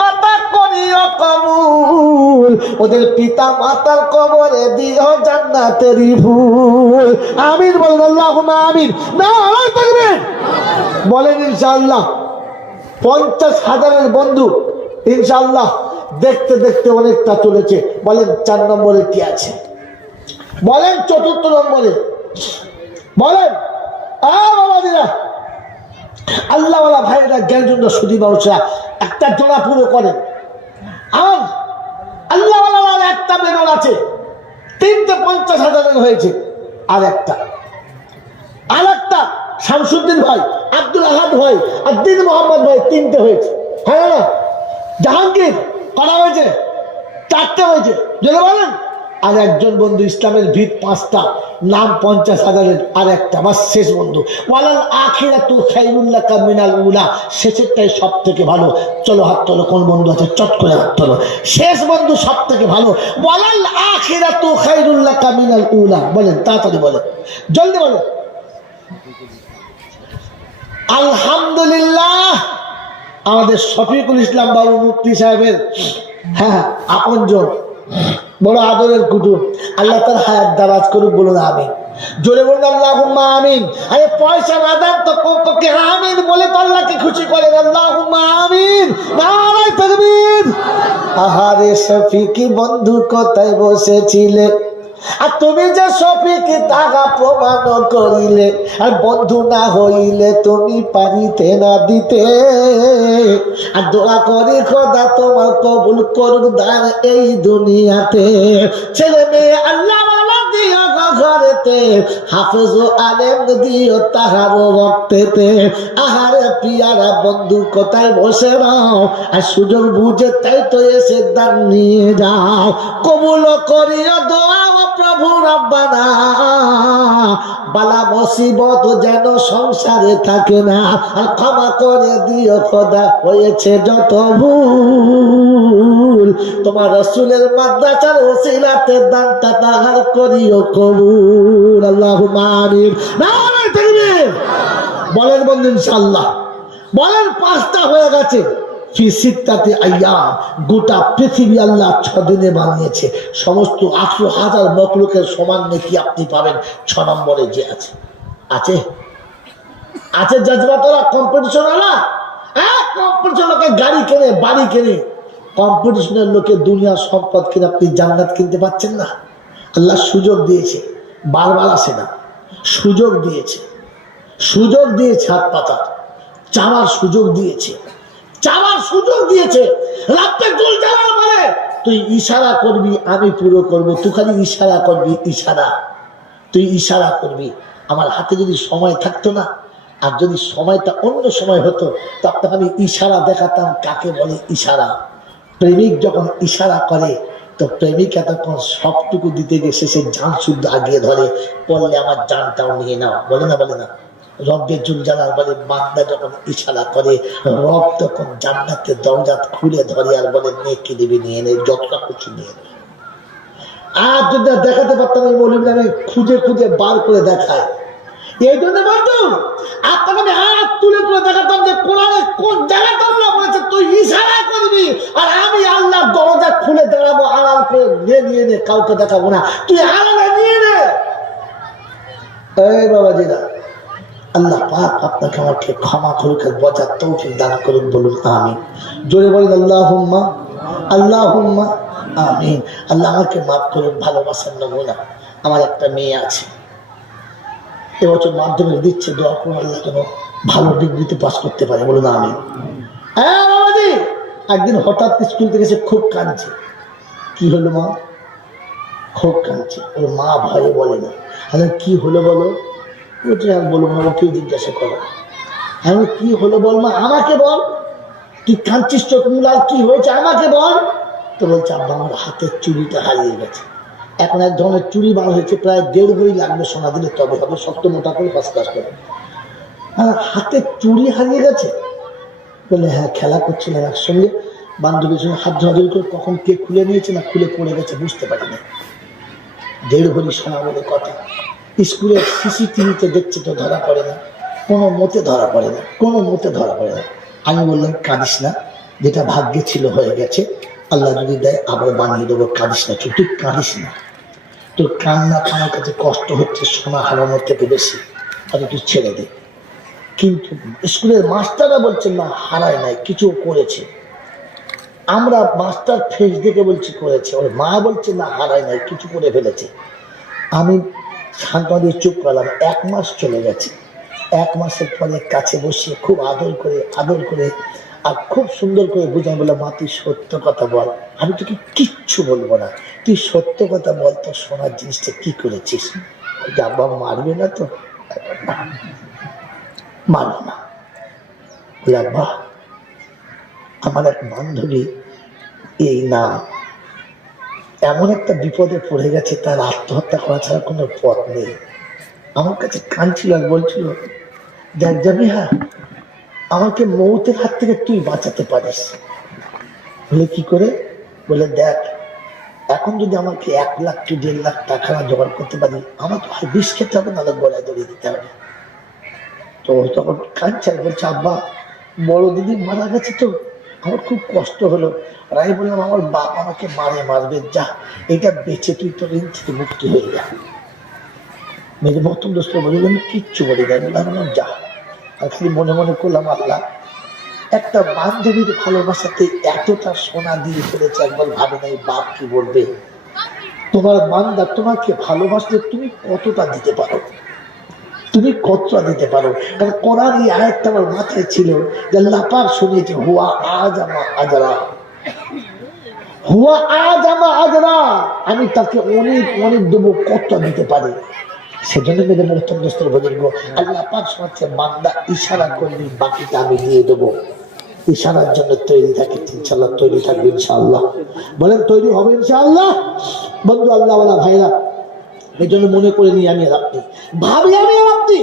কথা করিও কবুল, ওদের পিতা মাতার কবরে দিও জান্নাতেরই ফুল। আমিন বলেন, আল্লাহুম্মা আমিন। নারায়ে তাকবীর বলেন ইনশাআল্লাহ। 50,000-এর বন্ধু ইনশাআল্লাহ দেখতে দেখতে অনেকটা চলেছে। বলেন 4 নম্বরে কি আছে? বলেন 4র্থ নম্বরে বলেন। বাবাজিরা, আল্লাহওয়ালা ভাইরা, জ্ঞানজন্য সুধী মানুষরা একটা জোড়া পুরো করেন। আর আল্লাহওয়ালার একটা বেনর আছে, 3টে 50,000-এর হয়েছে। আর একটা শামসুদ্দিন ভাই, আব্দুল আহাদ ভাই আর দিন মোহাম্মদ ভাই, 3টে হয়েছে। হ্যাঁ না? জাহাঙ্গীর করা হয়েছে, 4টে হয়েছে। যদি বলেন। আর একজন বন্ধু, ইসলামের ভিত 5টা, নাম 50,000-এর আর একটা, বাস শেষ বন্ধু। ওয়ালাল আখিরাতু খায়রুল লাকা মিনাল উলা, শেষেরটাই সব থেকে ভালো। চলো হাত তোলো, কোন বন্ধু আছে চট করে হাত তোলো। শেষ বন্ধু সব থেকে ভালো। ওয়ালাল আখিরাতু খায়রুল লাকা মিনাল উলা। বলেন তাড়াতাড়ি বলেন, জলদি বলেন। আলহামদুলিল্লাহ, আমাদের শফিকুল ইসলাম বাবু মুফতি সাহেবের হ্যাঁ আপনজন, বড় আদরের কুটুম। আল্লাহ তার হায়াত দারাজ করুক, বলুন আমিন। জোরে বলুন আল্লাহুম্মা আমিন। আরে পয়সা না দেন তো কমপক্ষে আমিন বলে তো আল্লাহকে খুশি করেন। আল্লাহুম্মা আমিন। নারায়ে তাকবীর। আহারে শফিকি বন্ধু কোথায় বসেছিলে, আর তুমি যে শফিকি তাহা প্রমাণ করিলে। আর বন্ধু না হইলে তুমি পারিতে না দিতে। আর দোয়া করি খোদা তোমার কবুল করুক দান এই দুনিয়াতে। ছেলে মেয়ে আল্লাহ দিও ঘরেতে, হাফেজ ও আলেম দিও তাহার রক্তেতে। আহারে পিয়ারা বন্ধু কোথায় বসে নাও, আর সুযোগ বুঝে তাই তো এসে দান নিয়ে যাও। কবুল করিও দোয়া ও প্রভু রব্বানা, বালা মুসিবত যেন সংসারে থাকে না। আর ক্ষমা করে দিও খোদা হয়েছে যত ভুল। তোমার রাসূলের মাদ্রাসার ওসিলাতে দানটা তাহার করিও কবুল। আল্লাহুম্মা আমিন। নারায়ে তাকবীর বলেন বন্ধু ইনশাআল্লাহ। বলেন 5টা হয়ে গেছে। ফি সিত্তাতি আইয়াম, গোটা পৃথিবী আল্লাহ 6 দিনে বানিয়েছে। সমস্ত 18,000 মখলুকের সমান নেকি আপনি পাবেন। 6 নম্বরে যে আছে আছে আছে জজবাতলা কম্পিটিশন আলা। কম্পিটিশন লোকে গাড়ি কেনে, বাড়ি কেনে। কম্পিটিশনের লোকে দুনিয়ার সম্পদ কিনে আপনি জান্নাত কিনতে পাচ্ছেন না। আল্লাহ সুযোগ দিয়েছে, বারবার আসে না। সুযোগ দিয়েছে, সুযোগ দিয়েছে, হাত পাতার চাওয়ার সুযোগ দিয়েছে, চাওয়ার সুযোগ দিয়েছে। রাতে জল জ্বালার মানে তুই ইশারা করবি, আমি পুরো করব। তুই খালি ইশারা করবি, ইশারা, তুই ইশারা করবি। আমার হাতে যদি সময় থাকতো না, আর যদি সময়টা অন্য সময় হতো, তখন আমি ইশারা দেখাতাম। কাকে বলে ইশারা? প্রেমিক যখন ইশারা করে, তো প্রেমিকা তখন সবটুকু দিতে গিয়ে শেষে জান শুদ্ধ আগিয়ে ধরে, বললে আমার জানটাও নিয়ে নাও। বলে না, বলে না? রব্বের জুল জালাল বলে, বান্দা যখন ইশারা করে, রব তখন জান্নাতের দরজা খুলে ধরে আর বলে, নেকি দিবি, নিয়ে নে, যতটা খুশি নিয়ে নে। আর যদি দেখাতে পারতাম, এই মৌলবীরা আমি খুঁজে খুঁজে বার করে দেখায়। এই জন্য বলতো আপনাকে আমি হাত তুলে তুলে দেখাতাম যে কোরআনে কোন জায়গাটা আল্লাহ বলেছে তুই ইশারা করবি, আর আমি আল্লাহর দরজা খুলে দাঁড়াবো, আড়াল করে নিয়ে নে, কাউকে দেখাবো না, তুই আড়ালে নিয়ে নে। এই বাবাজিরা, আল্লাহ পাক আপনাকে আমাকে ক্ষমা করুক, বোঝার তৌফিক দান করুন, বলুন আমিন। জোরে বলেন আল্লাহুম্মা, আল্লাহুম্মা আমিন। আল্লাহ আমাকে মাফ করুন। ভালোবাসার নমুনা, আমার একটা মেয়ে আছে, এবছর মাধ্যমিক দিচ্ছে। দোয়া করুন আল্লাহ যেন ভালো ডিগ্রিতে পাস করতে পারে, বলুন আমিন। হ্যাঁ বাবাজি, একদিন হঠাৎ স্কুল থেকে সে খুব কাঁদছে। কি হলো মা? খুব কাঁদছে। ওর মা ভয়ে বলে না। আরে কি হলো বলো? বলছে আর বলবো না, ওকে জিজ্ঞাসা করো। আমি কি হলো বল মা, আমাকে বল, তুই কাঁদছিস চোখ মুলার, কি হয়েছে আমাকে বল। তো বলছে আব্বা আমার হাতের চুড়িটা হারিয়ে গেছে। এখন এক ধরনের চুড়ি বার হয়েছে, প্রায় 1.5 ভরি লাগবে সোনা দিলে তবে হবে, শক্ত মোটা করে ফার্স্ট ক্লাস করে। হাতের চুড়ি হারিয়ে গেছে। বলে হ্যাঁ, খেলা করছিলাম একসঙ্গে, বান্ধবীর সঙ্গে হাত ধরাধরি করে, কখন কে খুলে নিয়েছে না খুলে পড়ে গেছে বুঝতে পারি না। 1.5 ভরি সোনা বলে কথা। স্কুলের সিসিটিভিতে দেখছে তো ধরা পড়ে না, কোনো মতে ধরা পড়ে না, কোনো মতে ধরা পড়ে না। আমি বললাম কাঁদিস না, যেটা ভাগ্যে ছিল হয়ে গেছে, আল্লাহ যদি দেয় আবার বানিয়ে দেবো, কাঁদিস না, তুই কাঁদিস না, তোর কান্না আমার কাছে কষ্ট হচ্ছে সোনা হারানোর থেকে বেশি, তাহলে তুই ছেড়ে দে। কিন্তু স্কুলের মাস্টাররা বলছেন না হারায় নাই, কিছু করেছে। আমরা মাস্টার ফেস দেখে বলছি করেছে, ওর মা বলছে না হারায় নাই, কিছু করে ফেলেছে। আমি শান্ত দিয়ে চুপ করলাম। 1 মাস চলে গেছে। 1 মাসের পরে কাছে বসিয়ে খুব আদর করে আর খুব সুন্দর করে বুঝাই বললাম, মা তুই সত্য কথা বল, আমি তোকে কিচ্ছু বলবো না, তুই সত্য কথা বল, তো সোনার জিনিসটা কি করেছিস। আব্বা মারবে না তো? মারবে না। বলে আব্বা আমার এক বান্ধবী এই না এমন একটা বিপদে পড়ে গেছে, তার আত্মহত্যা করা ছাড়া কোনো পথ নেই। আমার কাছে কাঁদছিল আর বলছিল, দেখ যাবি, হ্যাঁ আমাকে মৌতের হাত থেকে তুই বাঁচাতে পারিস। বলে কি করে? বলে দেখ এখন যদি আমাকে 1 লাখ কি 1.5 লাখ টাকা জোগাড় করতে পারি, আমার তো হয় বিষ খেতে হবে, নাহলে গলায় ধরিয়ে দিতে হবে। তো তখন কাঁদছে, বলছে আব্বা বড় দিদি মারা গেছে তো আমার খুব কষ্ট হলো। আর আমি বললাম আমার বাপ আমাকে মারবে, যা এটা বেঁচে তুই তোর ঋণ থেকে মুক্তি হয়ে যা। মেরে মতন দোস্ত বলল আমি কিচ্ছু বলি যাই, বললাম যা। আর খালি মনে মনে করলাম আল্লাহ একটা বান্ধবীর ভালোবাসাতে এতটা সোনা দিয়ে ফেলেছে, একবার ভাবে নাই বাপ কি বলবে। তোমার বান্দা তোমাকে ভালোবাসলে তুমি কতটা দিতে পারো, তুমি কতটা দিতে পারো। কারণ কোরআন এই আয়াতটা আমার মাথায় ছিল যে আল্লাহ পাক শুনিয়েছে হুয়া আজামা আজরা, হুয়া আজামা আজরা, আমি তাকে অনেক অনেক দেবো, কতটা দিতে পারে। সেজন্য মেরে মহতম দোস্তর বুজুর্গ, আল্লাহ পাক শোনাচ্ছে বান্দা ইশারা করলে বাকিটা আমি দিয়ে দেবো। ইশারার জন্য তৈরি থাকে, ইনশাআল্লাহ তৈরি থাকবে ইনশাআল্লাহ। বলেন তৈরি হবে ইনশাআল্লাহ। বন্ধু আল্লাহওয়ালা ভাইরা, এই জন্য মনে করে নিই আমি আর আপনি, ভাবি আমি আর আপনি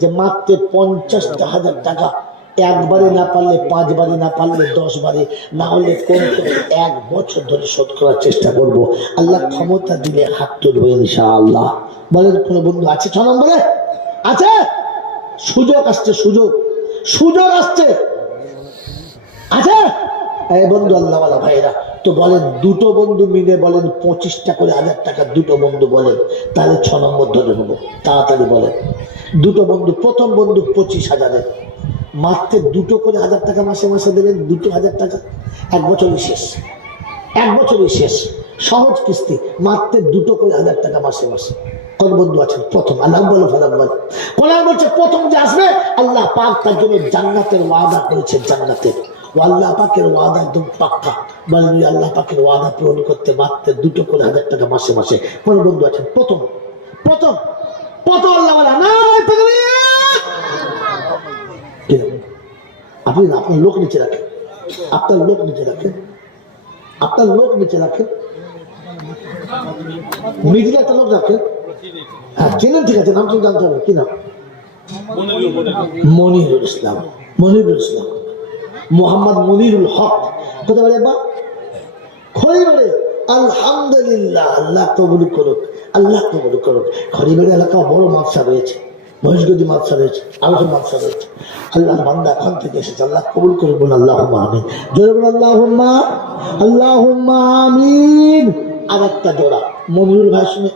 যে মাত্র 50,000 টাকা একবারে না পারলে 5 বারে, না পারলে 10 বারে, না হলে কম করে 1 বছর ধরে শোধ করার চেষ্টা করব। আল্লাহ ক্ষমতা দিলে হাত তুলবো ইনশাআল্লাহ। বলেন কোন বন্ধু আছে 6 নম্বরে? আছে? সুযোগ আসছে, সুযোগ আসছে, আছে। এই বন্ধু আল্লাহওয়ালা ভাইরা, তো বলেন দুটো বন্ধু মিলে বলেন 25টা করে 1000 টাকা, দুটো বন্ধু বলেন, তাহলে 6 নম্বর ধরে নেবো। তাড়াতাড়ি বলেন। দুটো বন্ধু, প্রথম বন্ধু 25,000-এর, মাত্র দুটো করে 1000 টাকা মাসে মাসে দেবেন, 2000 টাকা, 1 বছরই শেষ, 1 বছরই শেষ, সহজ কিস্তি, মাত্র দুটো করে 1000 টাকা মাসে মাসে। কোন বন্ধু আছেন? প্রথম আল্লাহ বলো ফলাফল। কোরআন বলছে প্রথম যে আসবে আল্লাহ পাক তার জন্য জান্নাতের ওয়াদা করেছে, জান্নাতের। আল্লাহ পাকের ওয়াদা একদম পাক্কা। বলেন আল্লাহ পাকের ওয়াদা পূরণ করতে মাত্র দুটো করে 1000 টাকা মাসে মাসে। কোন বন্ধু আছেন? প্রথম আল্লাহ বলা না। আপনি আপনার লোক নিচে রাখেন, আপনার লোক নিচে রাখেন, মিডিল একটা লোক রাখেন। হ্যাঁ চেনেন, ঠিক আছে, নাম তো জানতে হবে। কি নাম? মনিরুল ইসলাম, মোহাম্মদ মনিরুল হক। কোথায় বাড়ি? বা খড়িবাড়ি। আলহামদুলিল্লাহ, আল্লাহ কবুল করুক, খড়িবাড়ি এলাকা বড় মাদ্রাসা রয়েছে, মহিষগঞ্জ মাদ্রাসা রয়েছে, আলোচনা মাদ্রাসা রয়েছে। আল্লাহর বান্দা এখন থেকে এসেছে, আল্লাহ কবুল করে বলুন আল্লাহুম্মা আমিন। জোরে বলুন আল্লাহুম্মা আমিন। আর একটা দোয়া মনিরুল ভাইয়ের সঙ্গে,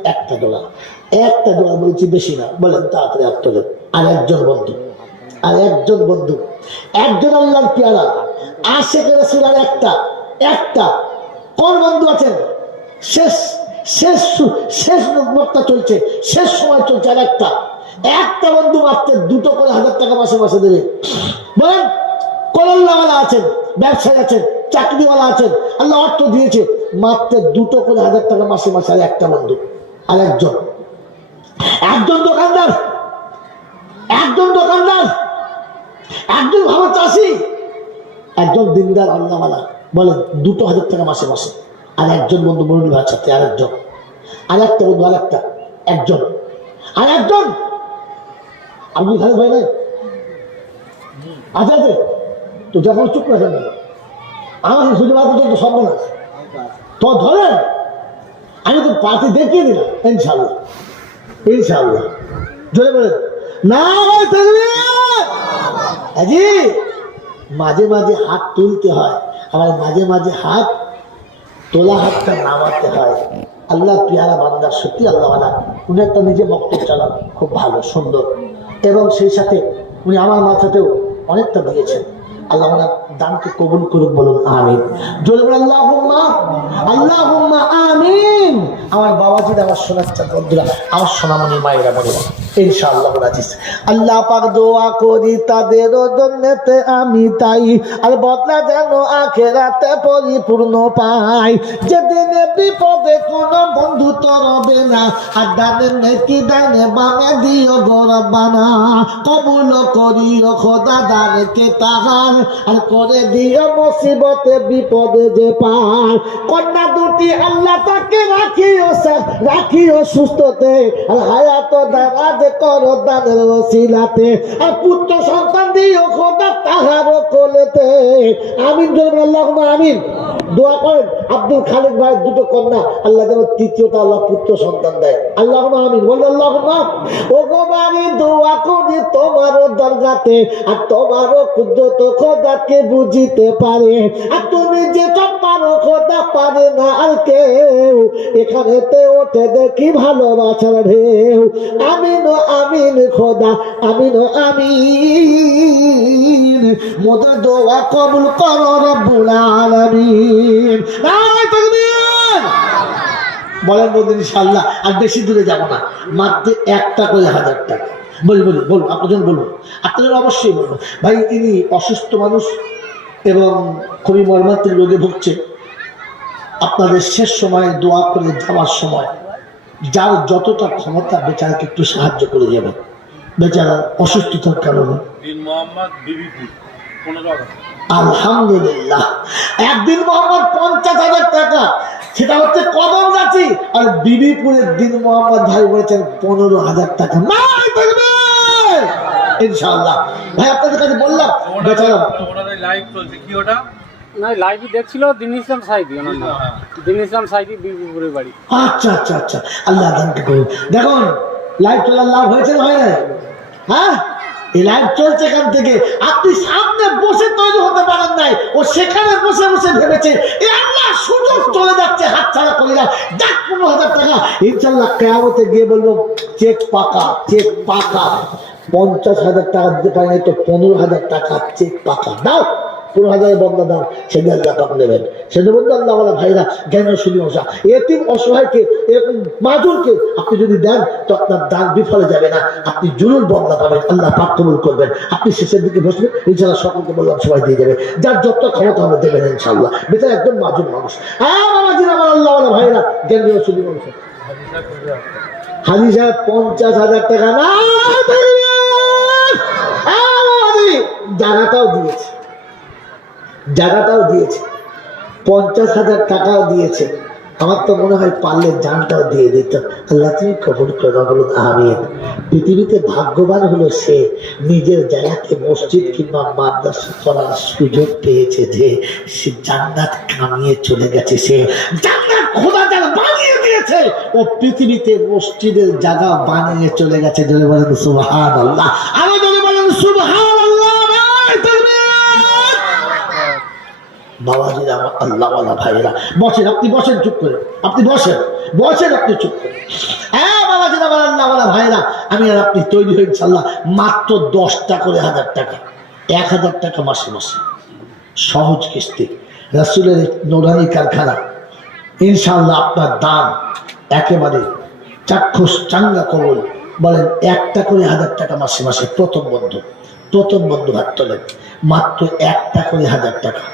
একটা দোয়া বলছি, বেশি না, বলেন তাড়াতাড়ি আপনাদের। আর একজন বন্ধু, একজন আল্লাহর পেয়ারা আশিক রাসূল, আর একটা কোন বন্ধু আছেন? শেষ নোকতা চলছে, শেষ সময় চলছে। আর একটা বন্ধু মাত্র দুটো করে 1000 টাকা মাসে মাসে দেবে। বলেন কোন আল্লাহওয়ালা আছেন, ব্যবসায়ী আছেন, চাকরিওয়ালা আছেন, আল্লাহ অর্থ দিয়েছে, মাত্র দুটো করে 1000 টাকা মাসে মাসে। আর একটা বন্ধু, আর একজন দোকানদার, একজন ভালো চাষি, একজন দিনদার আল্লাহওয়ালা, বলেন 2000 টাকা মাসে মাসে। আর একজন বন্ধু মনিরুল ভাইয়ের সাথে, আর একটা বন্ধু, আর একজন আব্দুল খালেক ভাই নাই? আছে তো, যখন চুপ করে ফেলবেন আমাকে খুঁজে বার করতে সম্ভব না। তো ধরেন আমি তো পার্টি দেখিয়ে দিলাম ইনশাআল্লাহ। জোরে বলেন না। মাঝে মাঝে হাত তুলতে হয়, আবার মাঝে মাঝে হাত তোলা হাতটা নামাতে হয়। আল্লাহ পিয়ারা বান্দা, সত্যি আল্লাহওয়ালা, উনি একটা নিজে বক্তব্য চালান, খুব ভালো সুন্দর, এবং সেই সাথে উনি আমার মাথাতেও অনেকটা দিয়েছেন। আল্লাহ ওনার দানকে কবুল করুন, বলুন আমিন। জোরে বলুন আল্লাহুম্মা, আল্লাহুম্মা আমিন। আমার বাবাজি, আমার সোনাচ্চা বন্ধুরা, আমার সোনামণি মায়েরা, বলে ইনশাআল্লাহ রাজিস। আল্লাহ পাক দোয়া করি তাদের জন্যতে আমি তাই, আর বদলা যেন আখেরাতে পরিপূর্ণ পাই। যেদিনে বিপদে কোনো বন্ধু তো রবে না, আর ডানে নেকি ডানে বামে দিও গো রব্বানা। কবুল করিও খোদা দানকে তাহার, আর করে দিও মুসিবতে বিপদে যে পার। কন্যা দুটি আল্লাহ তাকে রাখিও সুস্থতে, আর হায়াত দারাজ করো দানের ওসিলাতে। আর পুত্র সন্তান দিও খোদা তাহারও কোলেতে। আমিন জোরে আল্লাহুম্মা আমিন। দোয়া করেন আব্দুল খালেক ভাইয়ের দুটো কন্যা, আল্লাহ যেন তৃতীয়টা আল্লাহ পুত্র সন্তান দেয়। আল্লাহুম্মা আমিন, বল আল্লাহুম্মা। ও গো বাড়ি দোয়া করি তোমার দরগাতে, আর তোমারও কুদরত খোদাকে বুঝিতে পারে। আর তুমি যে সব পারো খোদা পারে না আর কেউ, এখানেতে ওঠে দেখি ভালোবাসার ঢেউ। আমিন ও আমিন খোদা, আমিন ও আমিন। মোদের দোয়া কবুল করো রব্বুল আলামিন। নারে তাকবীর। বলেন বলুন ইনশাআল্লাহ। আর বেশি দূরে যাব না, মাত্র একটা করে 1000 টাকা। বলুন আপনাদের, বলুন আপনাদের, অবশ্যই বলবো ভাই। ইনি অসুস্থ মানুষ এবং খুবই মর্মান্তিক রোগে ভুগছে। আপনাদের শেষ সময়ে দোয়া করে যাওয়ার সময় যার যতটা ক্ষমতা বেচারাকে একটু সাহায্য করে যাবেন। বেচারা অসুস্থতার কারণে। আলহামদুলিল্লাহ, একদিন মোহাম্মদ 50,000 টাকা, সেটা হচ্ছে কদম গাছি। আর বিবিপুরের দিন মোহাম্মদ ভাই বলেছেন 15,000 টাকা। ইনশাআল্লাহ ভাই, আপনাদের কাছে বললাম বেচারা লাইভ চলছে কি ওটা না, লাইভই দেখছিল দিন ইসলাম সাইদি, ওনার নাম দিন ইসলাম সাইদি, বিবিপুরের বাড়ি। আচ্ছা আচ্ছা আচ্ছা, আল্লাহ দানকে করুন। দেখুন লাইভ চলার লাভ হয়েছে না হয় না? হ্যাঁ, এই লাইভ চলছে এখান থেকে। আপনি সামনে বসে তৈরি হতে পারেন নাই, ও সেখানে বসে বসে ভেবেছে এ আল্লাহ সুযোগ চলে যাচ্ছে, হাত ছাড়া করে যাও। দেখ 15,000 টাকা, ইনশাআল্লাহ কিয়ামতে গিয়ে বলবো চেক পাকা, চেক পাকা। 50,000 টাকা দিতে পারি নাই তো 15,000 টাকা চেক পাকা দাও। 15,000 বন্ধা দাও, সেদিন আল্লাহ পাক নেবেন। সেদিন বন্ধু আল্লাহ ভাইরা, জ্ঞান শুনি মশা, এতিম অসহায়কে, এরকম মাজুরকে আপনি যদি দেন তো আপনার দান বিফলে যাবে না, আপনি জরুর বন্ধা পাবেন, আল্লাহ পাক কবুল করবেন। আপনি শেষের দিকে বসবেন, ইনশাআল্লাহ সকলকে বললাম সবাই দিয়ে যাবে, যার যত ক্ষমতা হবে দেবেন ইনশাআল্লাহ। বেচারা একদম মাজুর মানুষ। হ্যাঁ বাবাজির, আমার আল্লাহ ভাইরা, জ্ঞান শুনি মশা। হাজি সাহেব 50,000 টাকা না, জায়গাটাও দিয়েছে, জায়গাটাও দিয়েছে, 50,000 টাকাও দিয়েছে। আমার তো মনে হয় পারলে জানটাও দিয়ে দিত। আল্লাহ তুমি কবুল করো, বলুন আমিন। পৃথিবীতে ভাগ্যবান হলো সে নিজের জায়গাতে মসজিদ কিংবা মাদ্রাসা করার সুযোগ পেয়েছে, যে সে জান্নাত কামিয়ে চলে গেছে। সে জান্নাত খোদা যারা বানিয়ে দিয়েছে, ও পৃথিবীতে মসজিদের জায়গা বানিয়ে চলে গেছে। জোরে বলেন সুবহানাল্লাহ, আরো জোরে বলেন সুবহানাল্লাহ। বাবাজির, আমার আল্লাহওয়ালা ভাইরা, বসেন, আপনি বসেন চুপ করে, আপনি বসেন, আপনি চুপ করে। হ্যাঁ বাবাজির, আমার আল্লাহওয়ালা ভাইরা, আমি আর আপনি তৈরি হয়ে ইনশাআল্লাহ মাত্র 10টা করে 1000 টাকা, 1000 টাকা মাসে মাসে সহজ কিস্তি, রাসূলের নূরানী কারখানা। ইনশাআল্লাহ আপনার দান একেবারে চাক্ষুষ চাঙ্গা কবুল। বলেন 1টা করে 1000 টাকা মাসে মাসে। প্রথম বন্ধু হাত তোলেন, মাত্র 1টা করে 1000 টাকা।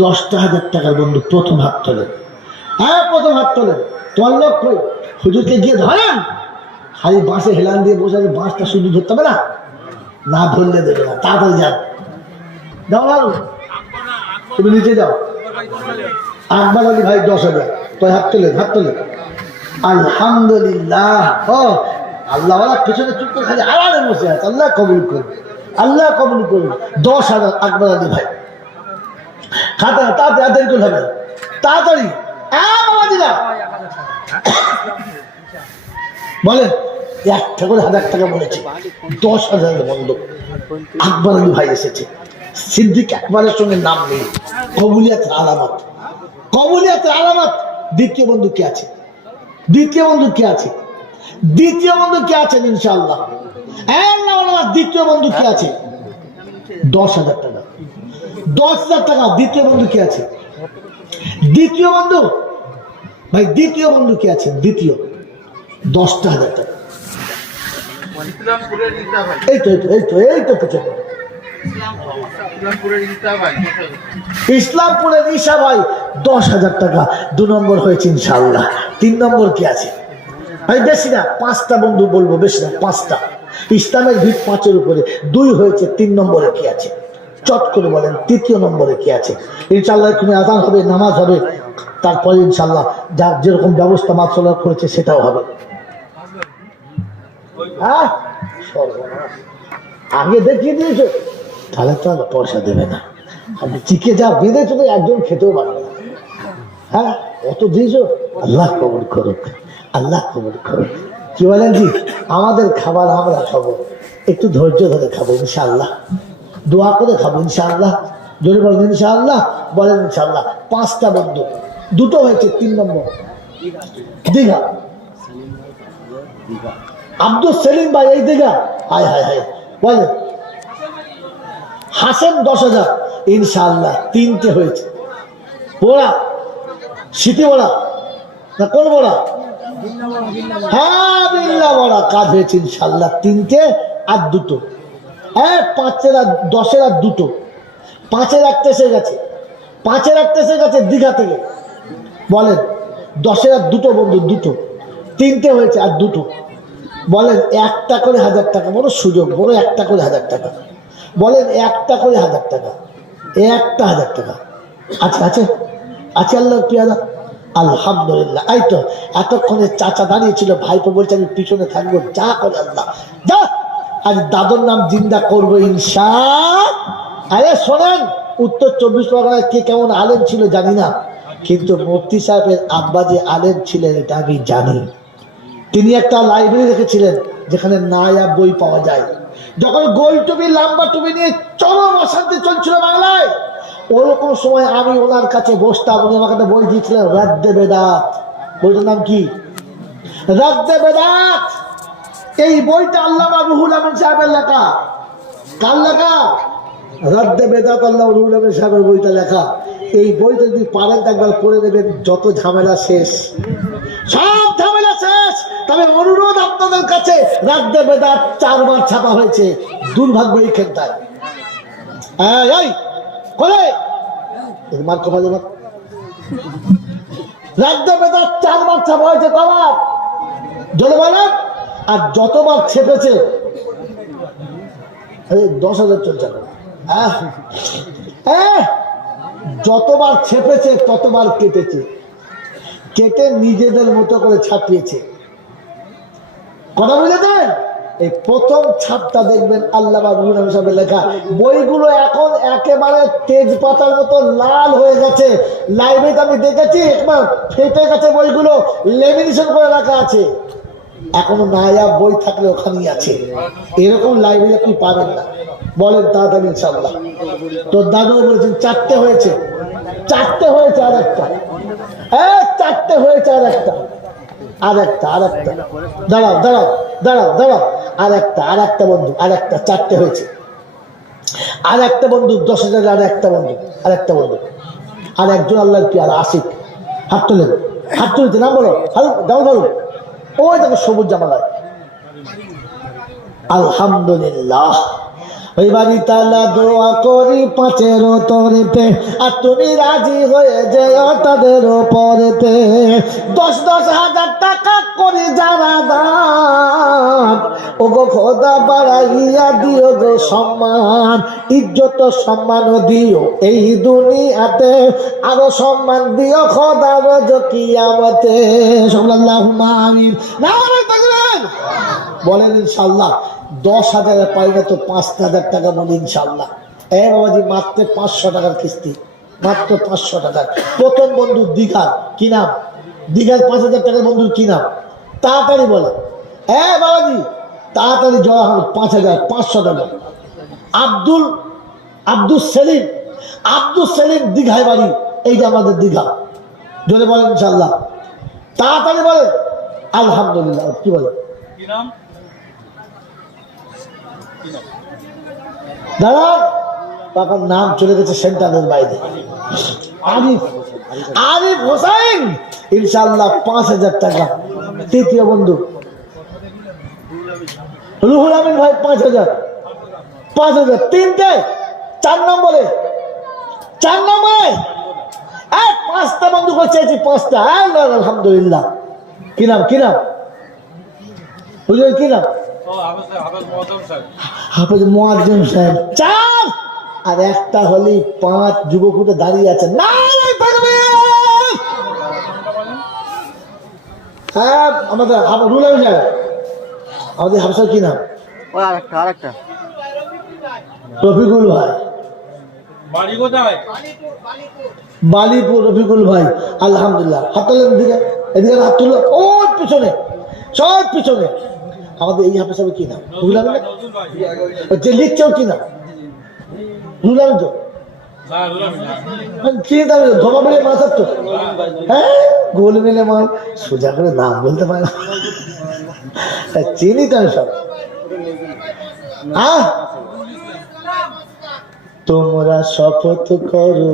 10টা 1000 টাকার বন্ধু প্রথম হাত তোলেন। হ্যাঁ, প্রথম হাত তোলেন। তোমার লোক কই? হুজুরকে গিয়ে ধরেন, খালি বাঁশে হেলান দিয়ে বসে আছে, বাঁশটা শুধু ধরতে হবে না, না ধরলে দেবে না। তাড়াতাড়ি যান, যাও, তুমি নিচে যাও। আকবর আলী ভাই 10,000, তো হাত তোলেন, আলহামদুলিল্লাহ। ও আল্লাহ পিছনে চুপ করে খালি আড়ালে বসে আছে। আল্লাহ কবুল করবে, আল্লাহ কবুল করবে। 10,000 আকবর আলী ভাই। খাতা তাড়াতাড়ি করে হবে, তাড়াতাড়ি। বলেন 1টা করে 1000 টাকা বলেছি, 10,000 বন্ধ। আকবর আলী ভাই এসেছে, সিদ্দিক আকবরের সঙ্গে নাম নেই। কবুলিয়াতের আলামত, কবুলিয়াতের আলামত। দ্বিতীয় বন্ধু কে আছে? দ্বিতীয় বন্ধু কে আছে? দ্বিতীয় বন্ধু কে আছেন ইনশাআল্লাহ? দ্বিতীয় বন্ধু কে আছে? 10,000 টাকা, 10,000 টাকা। দ্বিতীয় বন্ধু কে আছে? দ্বিতীয় বন্ধু ভাই, দ্বিতীয় বন্ধু কে আছে? দ্বিতীয় 10,000 টাকা। ইসলামপুরের রিতা ভাই, এই তো এই তো এই তো এই তো পেছনে ইসলামপুরের রিতা ভাই, ইসলামপুরের ঈশা ভাই 10,000 টাকা। 2 নম্বর হয়েছে ইনশাআল্লাহ। 3 নম্বর কি আছে ভাই? বেশি না, 5টা বন্ধু বলবো, বেশি না, 5টা। ইসলামের ভিত 5-এর উপরে 2 হয়েছে। 3 নম্বরে কি আছে? চট করে বলেন, 3য় নম্বরে কি আছে? ইনশাআল্লাহ এখানে আযান হবে, নামাজ হবে, তারপরে ইনশাআল্লাহ যার যেরকম ব্যবস্থা মাসলা করেছে সেটাও হবে। হ্যাঁ, আগে দেখিয়ে দিয়েছো, তাহলে তো আর পয়সা দেবে না। আপনি চিকে যা বেঁধেছো তো একজন খেতেও পারবে না। হ্যাঁ, অত দিয়েছো, আল্লাহ কবুল করুক, আল্লাহ কবুল করুক। কি বলেন জি? আমাদের খাবার আমরা খাবো, একটু ধৈর্য ধরে খাবো ইনশাআল্লাহ, দোয়া করে খাবো ইনশাআল্লাহ। যদি বলেন ইনশাআল্লাহ, বলেন ইনশাআল্লাহ। 5টা বন্ধু, 2টো হয়েছে। 3 নম্বর দীঘা, আব্দুল সেলিম ভাই, এই দীঘা। হায় হায় হায়, বলেন। হাসেন 10,000 ইনশাআল্লাহ। 3টে হয়েছে। বড়া, শীতি বড়া না কোন বড়া? হ্যাঁ, বিল্লা বড়া। কাজ হয়েছে ইনশাআল্লাহ। 3টে আর 2টো। হ্যাঁ, 5-এর আর 10-এর আর 2টো। 5-এর একটা এসে গেছে, 5-এর একটা এসে গেছে দীঘা থেকে। বলেন 10-এর আর 2টো বন্ধু, 2টো। 3টে হয়েছে আর 2টো। বলেন 1টা করে 1,000 টাকা। বড় সুযোগ, বড় 1টা করে 1,000 টাকা। বলেন 1টা করে 1,000 টাকা, 1টা 1,000 টাকা। আচ্ছা আছে, আছে আল্লাহ পিয়ারা, আলহামদুলিল্লাহ। এই তো এতক্ষণে চাচা দাঁড়িয়েছিল, ভাইপো বলছে আমি পিছনে থাকবো, যা করে আল্লাহ যা। আজ দাদুর নাম জিন্দা করবো ইনশাআল্লাহ। আরে শোনেন, উত্তর 24 পরগনায় কে কেমন আলেম ছিল জানি না, কিন্তু মুফতি সাহেবের আব্বা যে আলেম ছিলেন এটা আমি জানি। তিনি একটা লাইব্রেরি রেখেছিলেন যেখানে নায়াব বই পাওয়া যায়। যখন গোল টুপি লম্বা টুপি নিয়ে চরম অশান্তি চলছিল বাংলায়, ওরকম সময় আমি ওনার কাছে বসতাম। উনি আমাকে একটা বই দিয়েছিলেন, রাদ্দে বেদাত। বইটার নাম কি? রাদ্দে বেদাত। এই বইটা আল্লামা রুহুল আমিন সাহেবের লেখা। কার লেখা? রাদ্দে বেদাত, আল্লামা রুহুল আমিন সাহেবের বইটা লেখা। এই বইটা যদি পারেন একবার পড়ে নেবেন, যত ঝামেলা শেষ, সব ঝামেলা শেষ। তবে অনুরোধ আপনাদের কাছে, রাদ্দে বেদাত 4 বার ছাপা হয়েছে। দুর্ভাগ্য এই ক্ষেত্রে মার কপালে মার। রাদ্দে বেদাত 4 বার ছাপা হয়েছে, কবার জলে বলেন? আর যতবার ছেপেছে 10,000 চলছে। যতবার ছেপেছে ততবার কেটেছে, কেটে নিজেদের মতো করে ছাপিয়েছে। কথা বুঝেছেন? এই প্রথম ছাপটা দেখবেন আল্লামা রুহুল আমিন সাহেবের লেখা। বইগুলো এখন একেবারে তেজপাতার মতো লাল হয়ে গেছে। লাইব্রেরিতে আমি দেখেছি একবার ফেটে গেছে বইগুলো, লেমিনেশন করে রাখা আছে। এখনো নায়াব বই থাকলে ওখানেই আছে। এরকম লাইব্রেরি আপনি পাবেন না। বলেন তাড়াতাড়ি ইনশাআল্লাহ। তো দাদু বলেছেন 4টে হয়েছে, 4টে হয়েছে, আর একটা 4টে হয়েছে, আর একটা, আর একটা, আর একটা। দাঁড়াও দাঁড়াও দাঁড়াও দাঁড়াও, আর একটা বন্ধু, আর একটা। 4টে হয়েছে। আর একটা বন্ধু 10,000, আর একটা বন্ধু, আর একটা বন্ধু, আর একজন আল্লাহর পিয়ারা আশিক। হাত তুলেন, হাত তুলতে না বলো, দাও ধরো। ওই দেখো সবুজ জামালায়। আলহামদুলিল্লাহ। ওই বাড়ি তালা দোয়া করি 5-এর তরেতে, আর তুমি রাজি হয়ে যেও তাদের পরেতে। 10,000 টাকা করে যারা দান, ও গো খোদা বাড়াইয়া দিও গো সম্মান, ইজ্জত সম্মান দিও এই দুনিয়াতে, আরো সম্মান দিও খোদা রোজ কিয়ামতে। সাল্লাল্লাহু আমিন। নারে তাকবীর। বলেন ইনশাআল্লাহ। 10,000 পাই না তো 5,000 টাকা বলি ইনশাআল্লাহ। বাবাজি মাত্র 500 টাকার কিস্তি, মাত্র 500 টাকার। প্রথম বন্ধু দীঘার কি নাম? দীঘার 5,000 টাকার বন্ধুর কি নাম? তাড়াতাড়ি বলে। বাবাজি তাড়াতাড়ি জড়া হবে। 5,500 টাকা। আব্দুল আব্দুল সেলিম দীঘায় বাড়ি, এই যে আমাদের দীঘা। জোরে বলেন ইনশাল্লাহ, তাড়াতাড়ি বলেন আলহামদুলিল্লাহ। কি বলে কি নাম? কি নাম? দাদা বাবার নাম চলে গেছে সেন্টারের বাইরে। আরিফ হোসাইন, ইনশাল্লাহ 5,000 টাকা। তৃতীয় বন্ধু রুহুল আমিন ভাই 5,000। তিনটে, 4 নম্বরে 5টা বন্ধু করে চেয়েছি, 5টা। আলহামদুলিল্লাহ। কি নাম হুজুর, কি নাম? ও হাফেজ মুআজ্জম সাহেব। হাফেজ মুআজ্জম সাহেব 4। আর একটা হলি 5 যুবক উঠে দাঁড়িয়ে আছে। হ্যাঁ, আমাদের রুহুল আমিন সাহেব, আমাদের হাফেজ কি নাম? আরেকটা রফিকুল ভাই, বাড়ি কোথায়? বালিপুর। রফিকুল ভাই আলহামদুলিল্লাহ। হাত তোলেন, এদিকে হাত তুলো। ও পিছনে, সব পিছনে। আমাদের এই হাফেজ সাহেব কি নাম? রুহুল আমিন। নজরুল ভাই। যে লিখছেও কি নাম? রুহুল আমিন তো না, রুলামি না। চিন্তা করে ধোকা বলে মাথার তো। হ্যাঁ, গোল মেলে মাল সোজা করে নাম বলতে পারে না। চিনি তো আমি সব। তোমরা শপথ করো,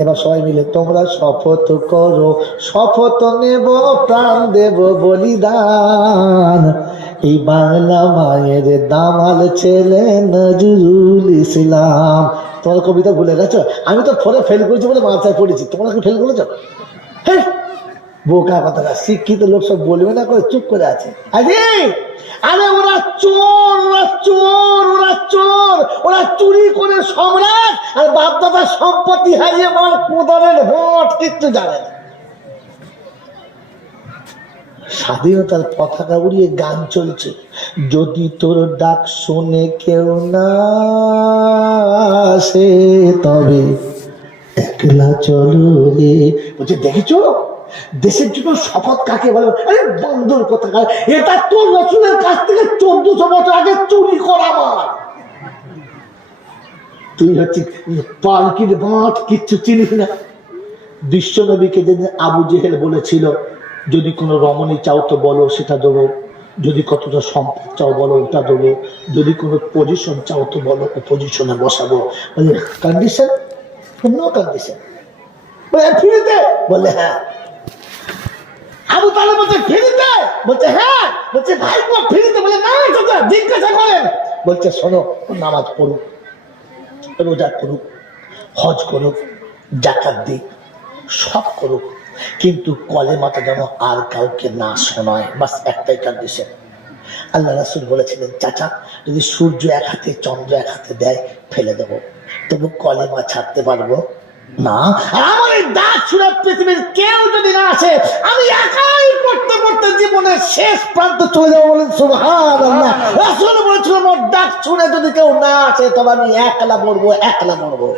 এবার সবাই মিলে তোমরা শপথ করো, শপথ নেব প্রাণ দেব বলিদান, এই বাংলা মায়ের দামাল ছেলে নজরুল ইসলাম। তোমার কবিতা ভুলে গেছো? আমি তো ফোনে ফেল করেছি বলে মাথায় পড়েছি, তোমরা কি ফেল করেছো? হ্যাঁ, বোকা কথাটা। শিক্ষিত লোক সব বলবে না করে চুপ করে আছে। আরে ওরা চোর, ওরা চুরি করে সম্রাট, আর বাপ দাদার সম্পত্তি হারিয়ে মাল কোদালের ভোট কিচ্ছু জানে না। স্বাধীনতার পতাকা উড়িয়ে গান চলছে, যদি তোর ডাক শুনে কেউ না আসে তবে একলা চলো রে। বলছে দেখেছো দেশের জন্য শপথ কাকে বলে? আরে বন্ধুর পতাকা, এটা তোর রসুলের কাছ থেকে 1400 বছর আগে চুরি করা মাল। তুই হচ্ছে পালকির মাঠ, কিচ্ছু চিনিস না। বিশ্ব নবীকে যেদিন আবু জেহেল বলেছিল যদি কোনো রমণী চাও তো বলো সেটা দেবো, যদি কতটা সম্পদ চাও বলো ওটা দেবো, যদি কোনো পজিশন চাও তো বলো ও পজিশনে বসাবো। বলে কন্ডিশন? No condition. বলে ফিরিতে? বলে হ্যাঁ। আবু তালেব বলছে ফিরিতে? বলছে হ্যাঁ। বলছে ভাই ফিরিতে? বলে না চাচা, জিজ্ঞাসা করেন। বলছে শোনো, নামাজ পড়ুক, রোজা করুক, হজ করুক, জাকাত দিক, সব করুক, কিন্তু কলেমাটা যেন আর কাউকে না শোনায়, বাস একটাই কন্ডিশন। আল্লাহ রাসূল বলেছিলেন চাচা যদি সূর্য এক হাতে চন্দ্র এক হাতে দেয় ফেলে দেবো, তবু কলেমা ছাড়তে পারবো না। আমার এই ডাক শুনে পৃথিবীর কেউ যদি না আসে, আমি একাই পড়তে পড়তে জীবনের শেষ প্রান্ত চলে যাবো। বলেন সুবহানাল্লাহ। রাসূল বলেছিলেন ওর ডাক শুনে যদি কেউ না আসে তবে আমি একলা মরবো।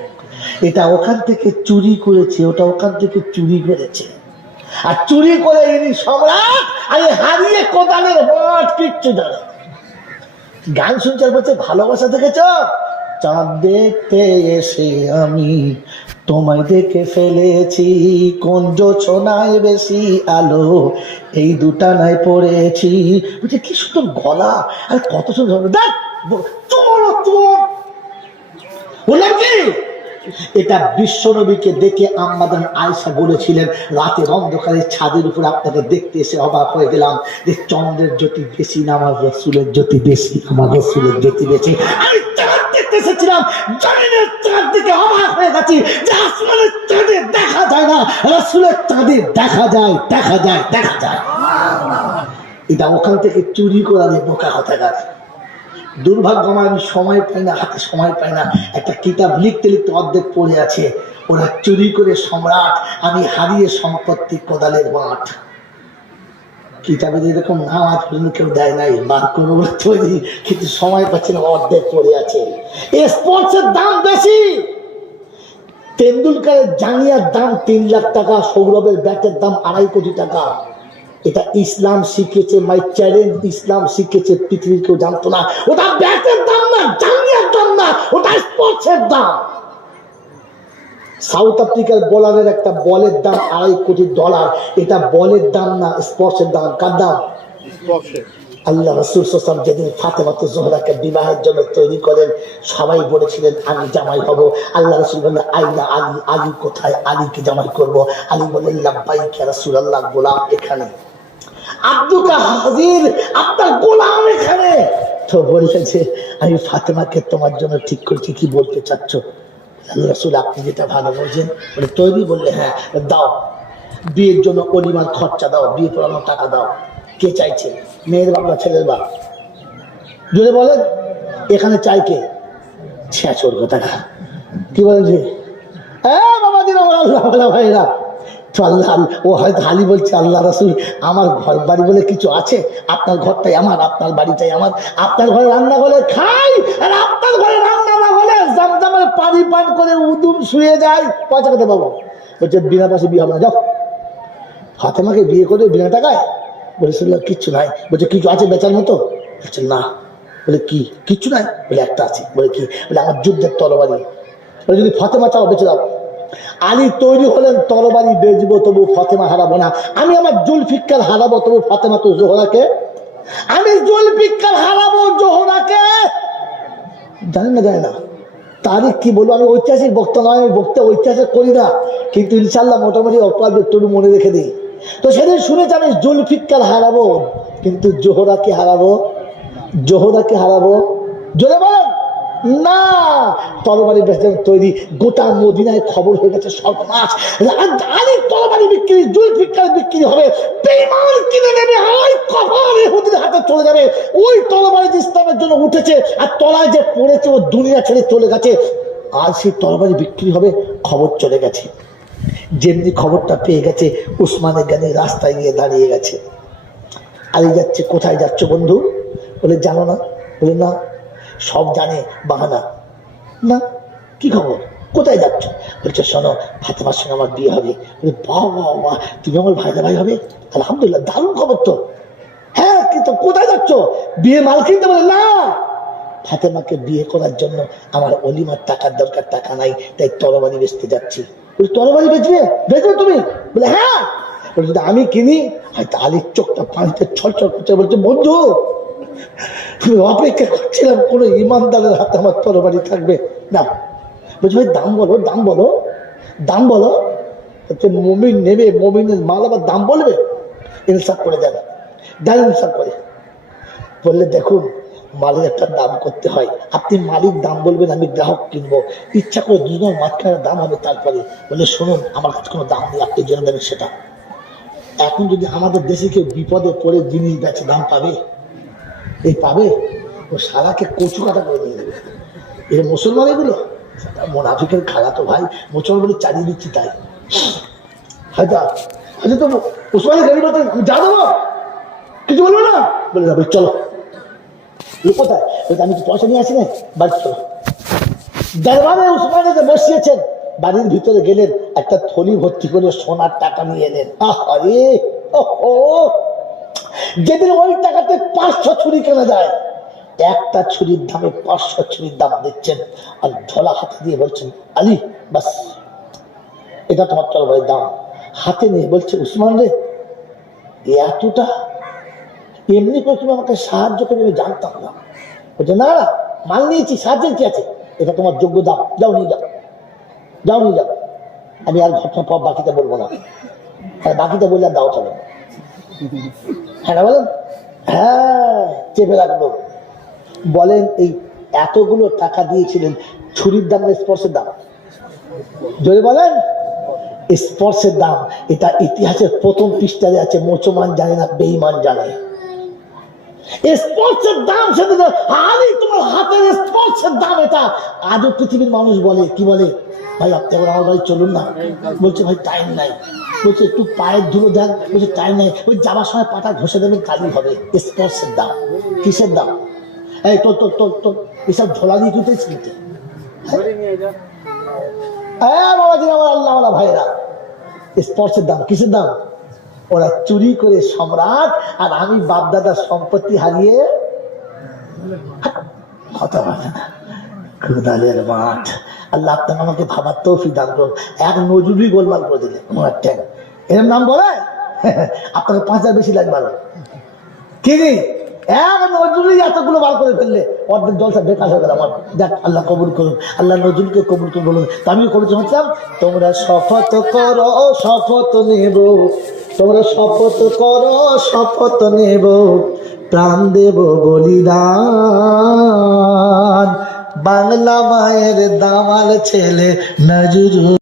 এটা ওখান থেকে চুরি করেছে, ওটা ওখান থেকে চুরি করেছে, আর চুরি করে ইনি সম্রাট, আর হারিয়ে কোদালের ভোট কিচ্ছু জানে। গান শুনছে, বলছে ভালোবাসা দেখেছ? চাঁদ দেখতে এসে আমি তোমায় দেখে ফেলেছি, কোন জোছনায় বেশি আলো এই দুটানায় পড়েছি। বলছে কি সুন্দর গলা, আর কত সুন্দর। দেখ চোর চোর বললাম কি? এটা বিশ্ব নবীকে দেখে আম্মাদান আয়েশা বলেছিলেন রাতের অন্ধকারে ছাদের উপর আপনাকে দেখতে এসে অবাক হয়ে গেলাম যে চন্দ্রের জ্যোতি বেশি না আমার রসুলের জ্যোতি বেশি, আমার রসুলের জ্যোতি বেশি। আমি চাঁদ দেখতে এসেছিলাম, জমিনের চাঁদ দিকে অবাক হয়ে গেছি যে আসমানের চাঁদে দেখা যায় না, রসুলের চাঁদে দেখা যায়। এটা ওখান থেকে চুরি করা যে বোকা কথা গাছ। দুর্ভাগ্য আমার, আমি সময় পাই না, হাতে সময় পাই না। একটা কিতাব লিখতে লিখতে অর্ধেক পড়ে আছে, ওরা চুরি করে সম্রাট, আমি হারিয়ে সম্পত্তি কোদালের মাঠ। কিতাবে যেরকম নাম আজ পর্যন্ত কেউ দেয় নাই, বার করবো তৈরি, কিন্তু সময় পাচ্ছি না, অর্ধেক পড়ে আছে। স্পোর্টসের দাম বেশি। তেন্ডুলকারের জাঙ্গিয়ার দাম 3 লাখ টাকা, সৌরভের ব্যাটের দাম 2.5 কোটি টাকা। এটা ইসলাম শিখেছে, মাই চ্যালেঞ্জ, ইসলাম শিখেছে, পৃথিবীর কেউ জানতো না। ওটা ব্যাটের দাম না, জাঙ্গিয়ার দাম না, ওটা স্পোর্টসের দাম। সাউথ আফ্রিকার বোলারের একটা বলের দাম $2.5 কোটি। এটা বলের দাম না, স্পোর্টসের দাম। কার দাম? আল্লাহ রাসূল সাল্লাল্লাহু আলাইহি ওয়াসাল্লাম যেদিন ফাতেমাতুজ জোহরাকে বিবাহের জন্য তৈরি করেন, সবাই বলেছিলেন আমি জামাই হব। আল্লাহ রাসূল বললেন আইনা আলী, আলী কোথায়? আলীকে জামাই করব। আলী বললেন লাব্বাইক ইয়া রাসূলুল্লাহ, গোলাম এখানে। আব্দুকা হাজির, আপনার গোলাম এখানে। তো বলেছে আমি ফাতেমাকে তোমার জন্য ঠিক করেছি, কি বলতে চাচ্ছ? আল্লাহ রাসূল আপনি যেটা ভালো বলছেন। বলে তৈরি? বললে হ্যাঁ। দাও, বিয়ের জন্য অলিমার খরচা দাও, বিয়ে পড়ানোর টাকা দাও। কে চাইছে? মেয়ের বাবা, ছেলের বাপ? জোরে বলেন। এখানে চাই কে? ছেঁচোর কথা। কি বলেন যে বাবা দিন আমার আল্লাহ ভাইরা তো আল্লাহ, ও হয়তো হালি বলছে আল্লাহ রাসূল আমার ঘর বাড়ি বলে কিছু আছে? আপনার ঘরটাই আমার, আপনার বাড়িটাই আমার। আপনার ঘরে রান্না করে খাই, আর আপনার ঘরে রান্না না হলে জামজামের পানি পান করে উদুম শুয়ে যায়। পয়সা কথা পাবো? বলছে বিনা পয়সা বিয়ে হবে না, যাও। ফাতেমাকে বিয়ে করে বিনা টাকায়? বলেছিল কিচ্ছু নাই। বলছে কিছু আছে বেচার মতো? বলছে না। বলে কি? কিচ্ছু নাই? বলে একটা আছে। বলে কি? বলে আমার যুদ্ধের তরবারি। বলে যদি ফাতেমা চাও বেঁচে দাও। আলী তৈরি হলেন তরবারি বেচবো তবু ফাতেমা হারাবো না। আমি আমার জুলফিকার হারাবো তবু ফাতেমা তো জোহরাকে, আমি জুলফিকার হারাবো জোহরাকে। জানেন না? জানে না। তারিখ কি বলবো? আমি ঐতিহাসিক বক্তা নয়, আমি বক্তা ঐতিহাসিক করি না, কিন্তু ইনশাল্লাহ মোটামুটি অপরাধ একটু মনে রেখে দিই। তো সেদিন শুনেছি আমি জুলফিকার হারাবো, কিন্তু জোহরাকে হারাবো। জোহরাকে হারাবো। জোরে বলেন না। তরবারি বেচে তৈরি, গোটা মদিনায় খবর হয়ে গেছে সর্বনাশ। আলীর তরবারি বিক্রি, জুলফিকার বিক্রি হবে, বেঈমান কিনে নেবে, হাই কবর ইহুদির হাতে চলে যাবে। ওই তরবারি ইসলামের জন্য উঠেছে, আর তলায় যে পড়েছে ও দুনিয়া ছেড়ে চলে গেছে। আর সেই তরবারি বিক্রি হবে, খবর চলে গেছে। যেমনি খবরটা পেয়ে গেছে, উসমানের গানি রাস্তায় গিয়ে দাঁড়িয়ে গেছে। আলী যাচ্ছে। কোথায় যাচ্ছ বন্ধু? বলে জানো না? বলে না। সব জানে, বাহানা। না, কি খবর? কোথায় যাচ্ছ? বলছে শোনো, ফাতেমার সঙ্গে আমার বিয়ে হবে। বলে বাহ বাহ বাহ, তুমি আমার ভাইরা ভাই হবে? আলহামদুলিল্লাহ, দারুণ খবর তো। হ্যাঁ, কিন্তু কোথায় যাচ্ছ? বিয়ে মাল কিনতে? বলে না, ফাতেমাকে বিয়ে করার জন্য আমার অলিমার টাকার দরকার, টাকা নাই, তাই তরবারি বেচতে যাচ্ছি। বলে তরবারি বেচবে? বেচবে তুমি? বলে হ্যাঁ। বলে যদি আমি কিনি? হয়তো আলীর চোখটা পানিতে ছলছল করছে। বলছে বন্ধু, তুমি অপেক্ষা করছিলাম কোনো ইমানদারের হাতে আমার তরবারি থাকবে না। বলছি ভাই দাম বলো, দাম বলো, দাম বলো। মমিন নেবে, মমিনের মাল আবার দাম বলবে? ইনসাফ করে দেন, দেন ইনসাফ করে। বললে দেখুন, মালের একটা দাম করতে হয়। আপনি মালিক দাম বলবেন, আমি গ্রাহক কিনবো, ইচ্ছা করে দুজনের মাঝখানে দাম হবে। তারপরে বলে শুনুন, আমার কাছে কোনো দাম নেই, আপনি জেনে দেবেন সেটা। এখন যদি আমাদের দেশে কেউ বিপদে পড়ে জিনিস বেচে, দাম পাবে? এই পাবে? ও সারাকে কচু কাটা করে দিয়ে দেবে। এর মুসলমান এগুলো মুনাফিকের খালা তো ভাই, মুসলমান বলে চালিয়ে দিচ্ছি। তাই হয়তো হয়তো তো উসমানের গাড়ি বলতে আমি যা দেবো, কিছু বলবো না। বলে যাবে চলো। কোথায়? আমি কি পয়সা নিয়ে আসি না, বাড়ি চলো। দরবারে উসমানে যে বসিয়েছেন, বাড়ির ভিতরে গেলেন, একটা থলি ভর্তি করে সোনার টাকা নিয়ে এলেন। আরে ও, যেদিন ওই টাকাতে 500 ছুরি কেনা যায়, একটা ছুরির দামে 500 ছুরির দাম দিচ্ছেন। আর ঝোলা হাতে দিয়ে বলছেন আলী বাস, এটা তোমার তরবারির দাম। হাতে নিয়ে বলছে উসমান রে, এতটা এমনি করে তুমি আমাকে সাহায্য করে, আমি জানতাম না। বলছে না, মাল নিয়েছি, সাহায্যের কি আছে, এটা তোমার যোগ্য দাম, যাও নিয়ে যাও, যাও নিয়ে যাও। আমি আর ঘটনা পর বাকিটা বলবো না, আর বাকিটা বললে আর দাও চলো। হ্যাঁ না বলেন? হ্যাঁ, চেপে রাখবো। বলেন এই এতগুলো টাকা দিয়েছিলেন, ছুরির দাম না স্পর্শের দাম? যদি বলেন স্পর্শের দাম, এটা ইতিহাসের প্রথম পৃষ্ঠায় আছে। মুসলমান জানে না, বেঈমান জানে। স্পর্শের দাম সেটা আলী তোমার হাতের স্পর্শের দাম, এটা আজও পৃথিবীর মানুষ বলে। কি বলে? ভাই আপনি এখন আমার বাড়ি চলুন না। বলছে ভাই টাইম নাই। বলছে একটু পায়ের ধুলো দেন। বলছে টাইম নাই। ওই যাবার সময় পাটা ঘষে দেবেন, কাজই হবে। স্পর্শের দাম। কিসের দাম? এই তোর তোর তোর তোর এসব ঝোলা দিয়ে তুলতেছি কিন্তু। হ্যাঁ বাবাজি, আমার আল্লাহ ভাইরা, স্পর্শের দাম। কিসের দাম? ওরা চুরি করে সম্রাট, আর আমি বাপদাদার সম্পত্তি হারিয়ে কথা বলে না। কোদালের মাঠ। আল্লাহ আপনাকে আমাকে ভাবার তৌফিক দান করুন। এক নজরুলি গোলমাল করে দিলে এরম নাম বলে আপনাকে 5,000 বেশি লাগবে। আরো কি রে, এক নজরুলি এতগুলো বার করে ফেললে অর্ধেক জলসা বেকার হয়ে গেল আমার। দেখ আল্লাহ কবুল করুন, আল্লাহ নজরুলকে কবুল করুন। বলুন তো আমিও কবুল চাচ্ছিলাম। তোমরা শপথ করো শপথ নেব, তোমরা শপথ করো শপথ নেব, প্রাণ দেব বলিদান, বাংলা মায়ের দামাল ছেলে নজরুল।